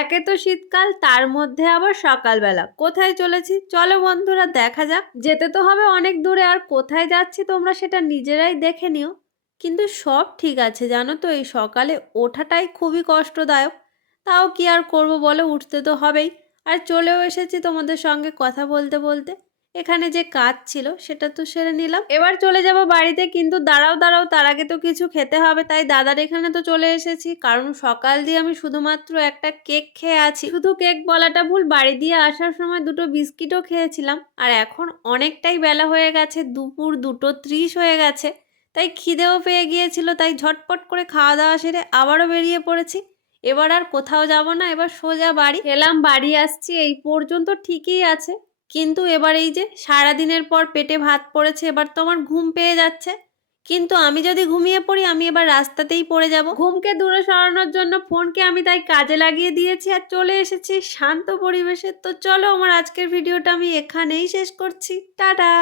একে তো শীতকাল, তার মধ্যে আবার সকালবেলা। কোথায় চলেছি চলো বন্ধুরা দেখা যাক। যেতে তো হবে অনেক দূরে, আর কোথায় যাচ্ছি তোমরা সেটা নিজেরাই দেখে নিও। কিন্তু সব ঠিক আছে জানো তো, এই সকালে ওঠাটাই খুবই কষ্টদায়ক। তাও কি আর করব বলো, উঠতে তো হবেই। আর চলেও এসেছি তোমাদের সঙ্গে কথা বলতে বলতে। এখানে যে কাজ ছিল সেটা তো সেরে নিলাম, এবার চলে যাব বাড়িতে। কিন্তু দাঁড়াও দাঁড়াও, তার আগে তো কিছু খেতে হবে। তাই দাদার এখানে তো চলে এসেছি, কারণ সকাল দিয়ে আমি শুধুমাত্র একটা কেক খেয়ে আছি। শুধু কেক বলাটা ভুল, বাড়ি দিয়ে আসার সময় দুটো বিস্কিটও খেয়েছিলাম। আর এখন অনেকটাই বেলা হয়ে গেছে, দুপুর 2:30 হয়ে গেছে। তাই খিদেও পেয়ে গিয়েছিল, তাই ঝটপট করে খাওয়া দাওয়া সেরে আবারও বেরিয়ে পড়েছি। এবার আর কোথাও যাব না, এবার সোজা বাড়ি এলাম। বাড়ি আসছি এই পর্যন্ত ঠিকই আছে, কিন্তু এবার এই যে সারাদিনের পর পেটে ভাত পড়েছে, এবার তো আমার ঘুম পেয়ে যাচ্ছে। কিন্তু আমি যদি ঘুমিয়ে পড়ি, আমি এবার রাস্তাতেই পড়ে যাব। ঘুমকে দূরে সরানোর জন্য ফোনকে আমি তাই কাজে লাগিয়ে দিয়েছি আর চলে এসেছি শান্ত পরিবেশে। তো চলো, আমার আজকের ভিডিওটা আমি এখানেই শেষ করছি। টাটা।